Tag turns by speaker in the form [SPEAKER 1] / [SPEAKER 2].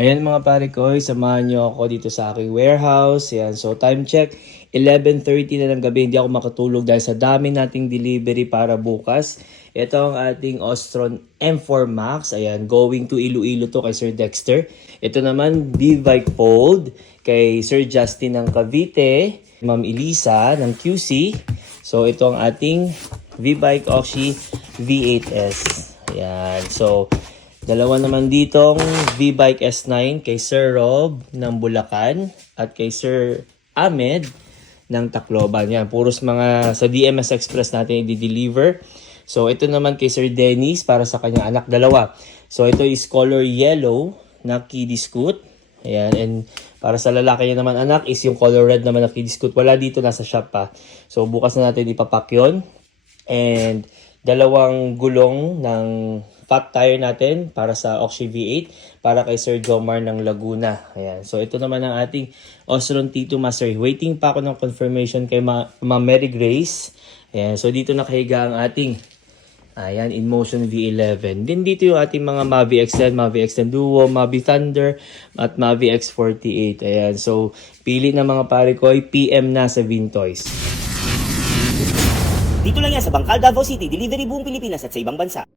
[SPEAKER 1] Ayan mga pare ko, samahan nyo ako dito sa aking warehouse. Ayan, so time check, 11.30 na ng gabi. Hindi ako makatulog dahil sa dami nating delivery para bukas. Ito ang ating Ostron M4 Max. Ayan, going to Iloilo to kay Sir Dexter. Ito naman, B-Bike Fold kay Sir Justin ng Cavite. Ma'am Elisa ng QC. So ito ang ating V-Bike Oxy V8S. Ayan, so Dalawa naman ditong V-Bike S9 kay Sir Rob ng Bulacan at kay Sir Ahmed ng Tacloban. Yan, puros mga sa DMS Express natin i-deliver. So ito naman kay Sir Dennis para sa kanyang anak dalawa. So ito is color yellow na kiddie scoot. Ayan, and para sa lalaki niya naman anak is yung color red naman na kiddie scoot. Wala dito, nasa shop pa. So bukas na natin ipapak yun. And dalawang gulong ng fat tire natin para sa Oxy V8 para kay Sir Jomar ng Laguna. Ayan. So ito naman ang ating Osron T2 Master. Waiting pa ako ng confirmation kay Ma, Ma Mary Grace. Ayan. So dito nakahiga ang ating Ayan, InMotion V11. Din dito yung ating mga Mavi X10, Mavi X10 Duo, Mavi Thunder, at Mavi X48. Ayan, so pili ng mga pare ko PM na sa Vintoys.
[SPEAKER 2] Dito lang yan sa Bangkal, Davao City, delivery buong Pilipinas at sa ibang bansa.